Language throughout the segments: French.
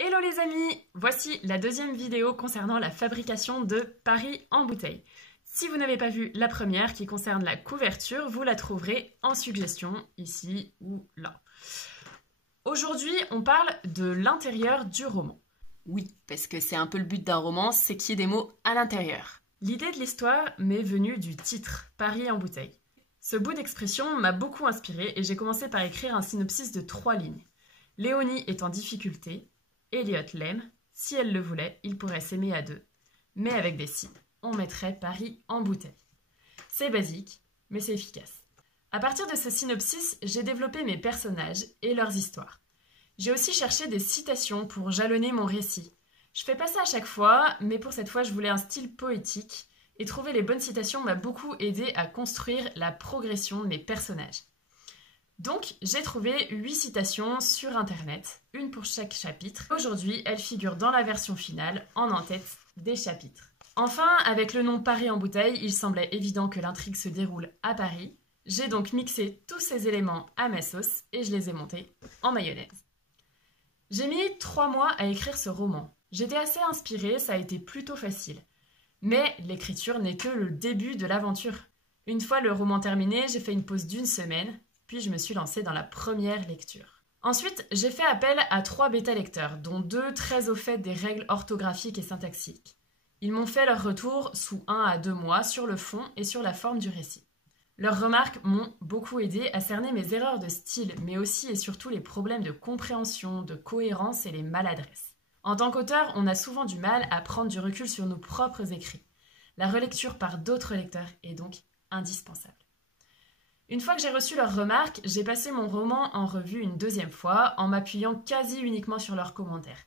Hello les amis, voici la deuxième vidéo concernant la fabrication de Paris en bouteille. Si vous n'avez pas vu la première qui concerne la couverture, vous la trouverez en suggestion ici ou là. Aujourd'hui, on parle de l'intérieur du roman. Oui, parce que c'est un peu le but d'un roman, c'est qu'il y ait des mots à l'intérieur. L'idée de l'histoire m'est venue du titre, Paris en bouteille. Ce bout d'expression m'a beaucoup inspiré et j'ai commencé par écrire un synopsis de 3 lignes. Léonie est en difficulté, Elliot l'aime, si elle le voulait, ils pourraient s'aimer à deux. Mais avec des si, on mettrait Paris en bouteille. C'est basique, mais c'est efficace. À partir de ce synopsis, j'ai développé mes personnages et leurs histoires. J'ai aussi cherché des citations pour jalonner mon récit. Je fais pas ça à chaque fois, mais pour cette fois, je voulais un style poétique, et trouver les bonnes citations m'a beaucoup aidé à construire la progression de mes personnages. Donc, j'ai trouvé 8 citations sur internet, une pour chaque chapitre. Aujourd'hui, elles figurent dans la version finale, en tête des chapitres. Enfin, avec le nom Paris en bouteille, il semblait évident que l'intrigue se déroule à Paris. J'ai donc mixé tous ces éléments à ma sauce et je les ai montés en mayonnaise. J'ai mis 3 mois à écrire ce roman. J'étais assez inspirée, ça a été plutôt facile. Mais l'écriture n'est que le début de l'aventure. Une fois le roman terminé, j'ai fait une pause d'1 semaine, puis je me suis lancée dans la première lecture. Ensuite, j'ai fait appel à 3 bêta-lecteurs, dont 2 très au fait des règles orthographiques et syntaxiques. Ils m'ont fait leur retour sous 1 à 2 mois sur le fond et sur la forme du récit. Leurs remarques m'ont beaucoup aidé à cerner mes erreurs de style, mais aussi et surtout les problèmes de compréhension, de cohérence et les maladresses. En tant qu'auteur, on a souvent du mal à prendre du recul sur nos propres écrits. La relecture par d'autres lecteurs est donc indispensable. Une fois que j'ai reçu leurs remarques, j'ai passé mon roman en revue une 2e fois en m'appuyant quasi uniquement sur leurs commentaires.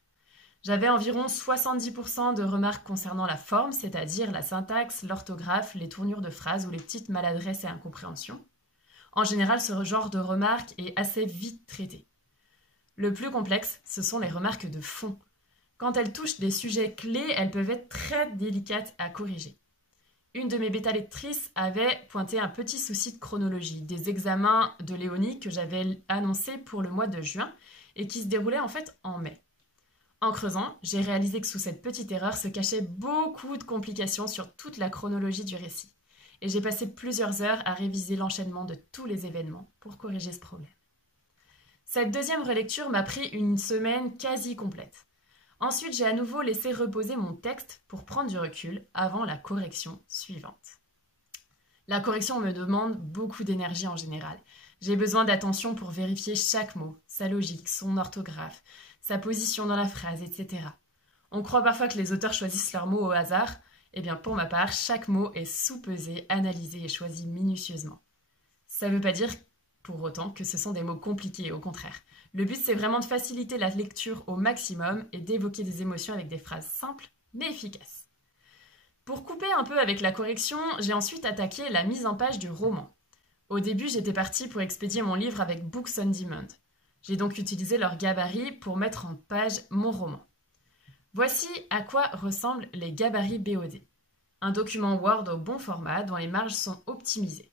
J'avais environ 70% de remarques concernant la forme, c'est-à-dire la syntaxe, l'orthographe, les tournures de phrases ou les petites maladresses et incompréhensions. En général, ce genre de remarques est assez vite traité. Le plus complexe, ce sont les remarques de fond. Quand elles touchent des sujets clés, elles peuvent être très délicates à corriger. Une de mes bêta-lectrices avait pointé un petit souci de chronologie, des examens de Léonie que j'avais annoncés pour le mois de juin et qui se déroulaient en fait en mai. En creusant, j'ai réalisé que sous cette petite erreur se cachaient beaucoup de complications sur toute la chronologie du récit. Et j'ai passé plusieurs heures à réviser l'enchaînement de tous les événements pour corriger ce problème. Cette 2e relecture m'a pris une semaine quasi complète. Ensuite, j'ai à nouveau laissé reposer mon texte pour prendre du recul avant la correction suivante. La correction me demande beaucoup d'énergie en général. J'ai besoin d'attention pour vérifier chaque mot, sa logique, son orthographe, sa position dans la phrase, etc. On croit parfois que les auteurs choisissent leurs mots au hasard. Eh bien, pour ma part, chaque mot est sous-pesé, analysé et choisi minutieusement. Ça ne veut pas dire pour autant que ce sont des mots compliqués, au contraire. Le but, c'est vraiment de faciliter la lecture au maximum et d'évoquer des émotions avec des phrases simples mais efficaces. Pour couper un peu avec la correction, j'ai ensuite attaqué la mise en page du roman. Au début, j'étais partie pour expédier mon livre avec Books on Demand. J'ai donc utilisé leur gabarit pour mettre en page mon roman. Voici à quoi ressemblent les gabarits BOD. Un document Word au bon format dont les marges sont optimisées.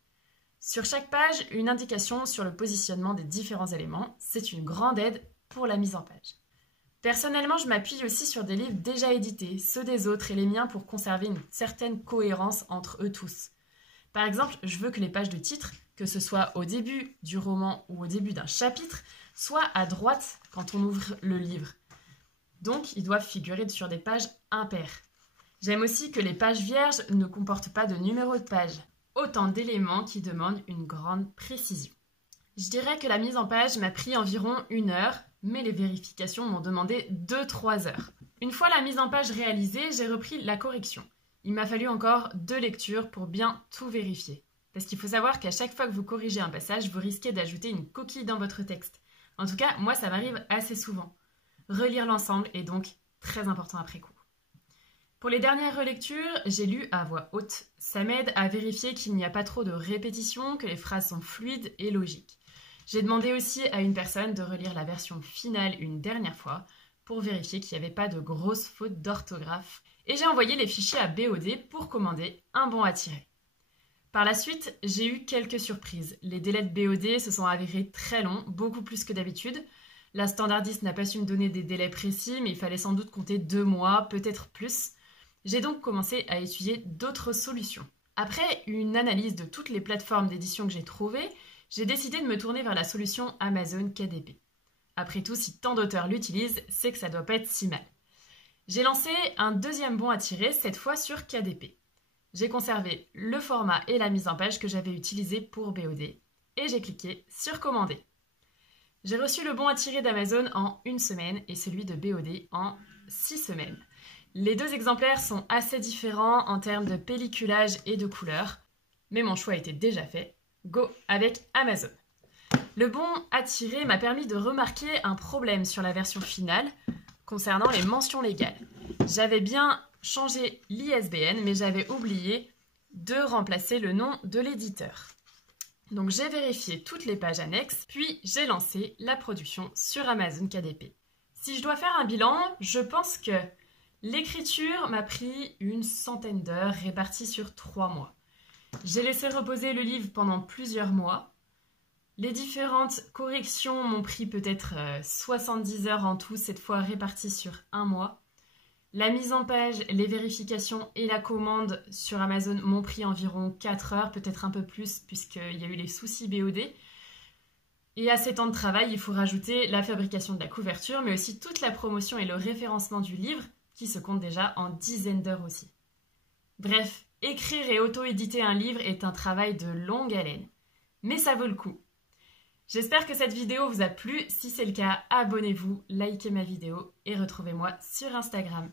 Sur chaque page, une indication sur le positionnement des différents éléments. C'est une grande aide pour la mise en page. Personnellement, je m'appuie aussi sur des livres déjà édités, ceux des autres et les miens pour conserver une certaine cohérence entre eux tous. Par exemple, je veux que les pages de titre, que ce soit au début du roman ou au début d'un chapitre, soient à droite quand on ouvre le livre. Donc, ils doivent figurer sur des pages impaires. J'aime aussi que les pages vierges ne comportent pas de numéro de page. Autant d'éléments qui demandent une grande précision. Je dirais que la mise en page m'a pris environ 1 heure, mais les vérifications m'ont demandé 2-3 heures. Une fois la mise en page réalisée, j'ai repris la correction. Il m'a fallu encore 2 lectures pour bien tout vérifier. Parce qu'il faut savoir qu'à chaque fois que vous corrigez un passage, vous risquez d'ajouter une coquille dans votre texte. En tout cas, moi, ça m'arrive assez souvent. Relire l'ensemble est donc très important après coup. Pour les dernières relectures, j'ai lu à voix haute. Ça m'aide à vérifier qu'il n'y a pas trop de répétitions, que les phrases sont fluides et logiques. J'ai demandé aussi à une personne de relire la version finale une dernière fois pour vérifier qu'il n'y avait pas de grosses fautes d'orthographe. Et j'ai envoyé les fichiers à BOD pour commander un bon à tirer. Par la suite, j'ai eu quelques surprises. Les délais de BOD se sont avérés très longs, beaucoup plus que d'habitude. La standardiste n'a pas su me donner des délais précis, mais il fallait sans doute compter 2 mois, peut-être plus. J'ai donc commencé à étudier d'autres solutions. Après une analyse de toutes les plateformes d'édition que j'ai trouvées, j'ai décidé de me tourner vers la solution Amazon KDP. Après tout, si tant d'auteurs l'utilisent, c'est que ça doit pas être si mal. J'ai lancé un deuxième bon à tirer, cette fois sur KDP. J'ai conservé le format et la mise en page que j'avais utilisés pour BOD et j'ai cliqué sur commander. J'ai reçu le bon à tirer d'Amazon en 1 semaine et celui de BOD en 6 semaines. Les 2 exemplaires sont assez différents en termes de pelliculage et de couleur, mais mon choix était déjà fait. Go avec Amazon. Le bon à tirer m'a permis de remarquer un problème sur la version finale concernant les mentions légales. J'avais bien changé l'ISBN, mais j'avais oublié de remplacer le nom de l'éditeur. Donc j'ai vérifié toutes les pages annexes, puis j'ai lancé la production sur Amazon KDP. Si je dois faire un bilan, je pense que l'écriture m'a pris une centaine d'heures réparties sur 3 mois. J'ai laissé reposer le livre pendant plusieurs mois. Les différentes corrections m'ont pris peut-être 70 heures en tout, cette fois réparties sur 1 mois. La mise en page, les vérifications et la commande sur Amazon m'ont pris environ 4 heures, peut-être un peu plus, puisqu'il y a eu les soucis BOD. Et à ces temps de travail, il faut rajouter la fabrication de la couverture, mais aussi toute la promotion et le référencement du livre, qui se compte déjà en dizaines d'heures aussi. Bref, écrire et auto-éditer un livre est un travail de longue haleine, mais ça vaut le coup. J'espère que cette vidéo vous a plu. Si c'est le cas, abonnez-vous, likez ma vidéo et retrouvez-moi sur Instagram.